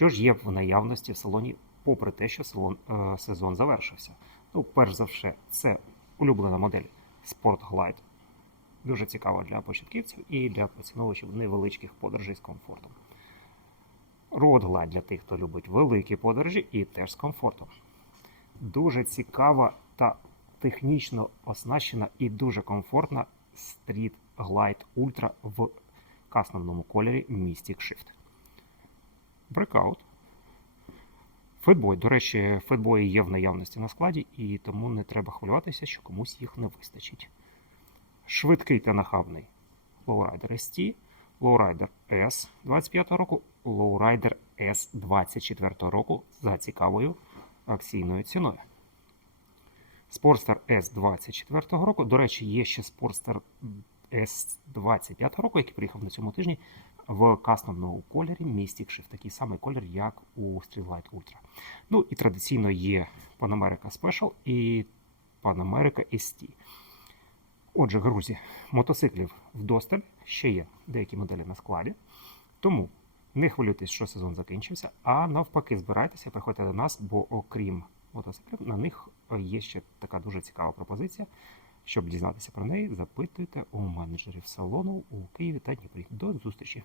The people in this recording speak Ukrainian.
Що ж є в наявності в салоні, попри те, що салон, е, сезон завершився? Ну, перш за все, це улюблена модель Sport Glide. Дуже цікава для початківців і для поціновувачів невеличких подорожей з комфортом. Road Glide для тих, хто любить великі подорожі і теж з комфортом. Дуже цікава та технічно оснащена і дуже комфортна Street Glide Ultra в кастомному кольорі Mystic Shift. Breakout. Фетбой. До речі, фетбої є в наявності на складі, і тому не треба хвилюватися, що комусь їх не вистачить. Швидкий та нахабний Lowrider ST, Lowrider S 25 року, Lowrider S 24 року за цікавою акційною ціною. Sportster S 24 року. До речі, є ще Sportster S 25 року, який приїхав на цьому тижні в кастомному кольорі Mystic Shift, такий самий колір, як у Streetlight Ultra. Ну і традиційно є Pan America Special і Pan America ST. Отже, грузі, мотоциклів вдосталь, ще є деякі моделі на складі. Тому не хвилюйтесь, що сезон закінчився, а навпаки, збирайтеся, приходьте до нас, бо окрім мотоциклів, на них є ще така дуже цікава пропозиція. Щоб дізнатися про неї, запитуйте у менеджерів салону у Києві та Дніпрі. До зустрічі!